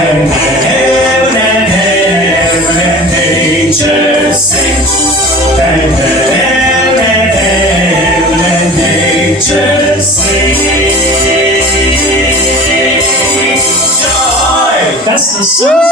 and heaven and nature sing. And heaven and nature sing. Joy, that's the song.